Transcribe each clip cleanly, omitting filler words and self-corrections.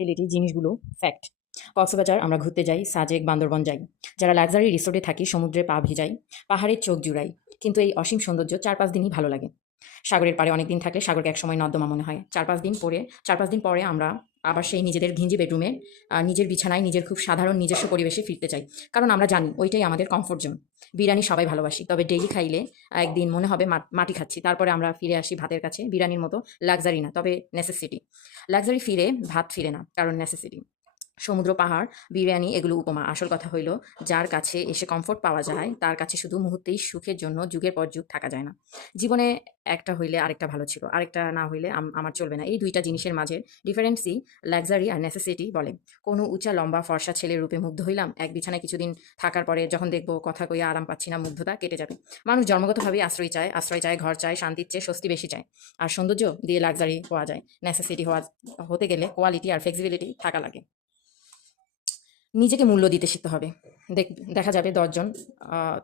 Reality জিনিসগুলো fact. Cox's Bazar আমরা ঘুরতে যাই, সাজেক, বান্দরবন যাই। যারা লাক্সারি রিসোর্টে থাকি, সমুদ্রে পা ভিজাই, পাহাড়ের চোখ জুড়াই। কিন্তু এই অসীম সৌন্দর্য ৪-৫ দিনই ভালো লাগে। সাগরের পাড়ে অনেক দিন থাকলে সাগরকে একসময় নর্দমা মনে হয়। ৪-৫ দিন পরে আমরা আবার সেই নিজেদের ঘিঞ্জি বেডরুমে নিজের বিছানায় নিজের খুব সাধারণ নিজস্ব পরিবেশে ফিরতে চাই। কারণ আমরা জানি ওইটাই আমাদের কমফোর্ট জোন। বিরিয়ানি সবাই ভালোবাসি, তবে ডেইলি খাইলে একদিন মনে হবে মাটি খাচ্ছি। তারপরে আমরা ফিরে আসি ভাতের কাছে। বিরিয়ানির মতো লাক্সারি না, তবে নেসেসিটি। লাক্সারি ফিরে, ভাত ফিরে না, কারণ নেসেসিটি। সমুদ্র, পাহাড়, বিরিয়ানি এগুলো উপমা। আসল কথা হইল, যার কাছে এসে কমফোর্ট পাওয়া যায় তার কাছে শুধু মুহূর্তেই সুখের জন্য যুগের পর যুগ থাকা যায় না। জীবনে একটা হইলে আরেকটা ভালো ছিল, আরেকটা না হইলে আমার চলবে না। এই দুইটা জিনিসের মাঝের ডিফারেন্সই লাক্সারি আর নেসেসিটি বলে। কোনো উঁচা লম্বা ফর্সা ছেলের রূপে মুগ্ধ হইলাম, এক বিছানায় কিছুদিন থাকার পরে যখন দেখবো কথা কইয়া আরাম পাচ্ছি না, মুগ্ধতা কেটে যাবে। মানুষ জন্মগতভাবেই আশ্রয় চায়, ঘর চায়, শান্তির চেয়ে স্বস্তি বেশি চায়। আর সৌন্দর্য দিয়ে লাক্সারি হওয়া যায়, নেসেসিটি হতে গেলে কোয়ালিটি আর ফ্লেক্সিবিলিটি থাকা লাগে। নিজেকে মূল্য দিতে শিখতে হবে। দেখা যাবে ১০ জন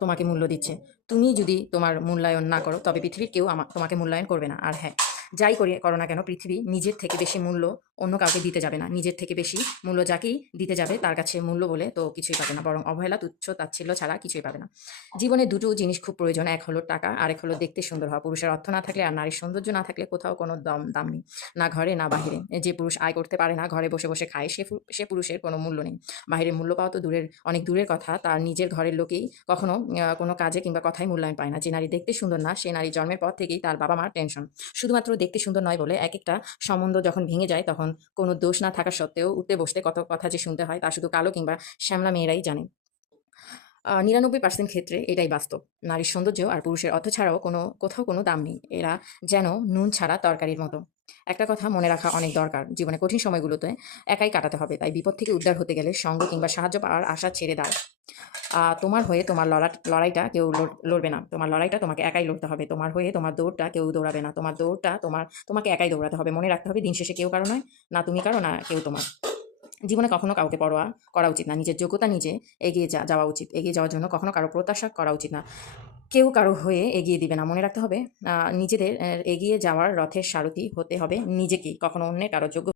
তোমাকে মূল্য দিচ্ছে। তুমি যদি তোমার মূল্যায়ন না করো, তবে পৃথিবীর কেউ তোমাকে মূল্যায়ন করবে না। আর হ্যাঁ, যাই করো না কেন, পৃথিবী নিজের থেকে বেশি মূল্য অন্য কাউকে দিতে যাবে না। নিজের থেকে বেশি মূল্য যাকেই দিতে যাবে তার কাছে মূল্য বলে তো কিছুই পাবে না, বরং অবহেলা, তুচ্ছ তাচ্ছিল্য ছাড়া কিছুই পাবে না। জীবনে দুটো জিনিস খুব প্রয়োজন, এক হলো টাকা, আরেক হলো দেখতে সুন্দর হওয়া। পুরুষের অর্থ না থাকলে আর নারীর সৌন্দর্য না থাকলে কোথাও কোনো দাম নেই, না ঘরে না বাহিরে। যে পুরুষ আয় করতে পারে না, ঘরে বসে বসে খায়, সে পুরুষের কোনো মূল্য নেই। বাহিরের মূল্য পাওয়া তো অনেক দূরের কথা, তার নিজের ঘরের লোকেই কখনো কোনো কাজে কিংবা কথায় মূল্যায়ন পায় না। যে নারী দেখতে সুন্দর না, সে নারী জন্মের পর থেকেই তার বাবা মার টেনশন। শুধুমাত্র দেখতে সুন্দর নয় বলে এক একটা সম্বন্ধ যখন ভেঙে যায়, তখন কোনো দোষ না থাকা সত্ত্বেও উঠতে বসতে কত কথা যে শুনতে হয়, তা শুধু কালো কিংবা শ্যামলা মেয়েরাই জানে। ৯৯% ক্ষেত্রে এটাই বাস্তব। নারীর সৌন্দর্য আর পুরুষের অর্থ ছাড়াও কোথাও কোনো দাম নেই। এরা যেন নুন ছাড়া তরকারির মতো। একটা কথা মনে রাখা অনেক দরকার, জীবনে কঠিন সময়গুলোতে একাই কাটাতে হবে। তাই বিপদ থেকে উদ্ধার হতে গেলে সঙ্গ কিংবা সাহায্য পাওয়ার আশা ছেড়ে দাও। তোমার হয়ে তোমার লড়াইটা কেউ লড়বে না। তোমার লড়াইটা তোমাকে একাই লড়তে হবে। তোমার হয়ে তোমার দৌড়টা কেউ দৌড়াবে না। তোমার দৌড়টা তোমাকে একাই দৌড়াতে হবে। মনে রাখতে হবে, দিন শেষে কেউ কারো নয়, না তুমি কারো, না কেউ তোমার। জীবনে কখনো কাউকে পরোয়া করা উচিত না। নিজের যোগ্যতা নিজে এগিয়ে যাওয়া উচিত। এগিয়ে যাওয়ার জন্য কখনো কারো প্রত্যাশা করা উচিত না। কেউ কারো হয়ে এগিয়ে দিবে না। মনে রাখতে হবে, নিজেদের এগিয়ে যাওয়ার রথের সারথি হতে হবে নিজেকেই, কখনো অন্যের কারো যোগ্য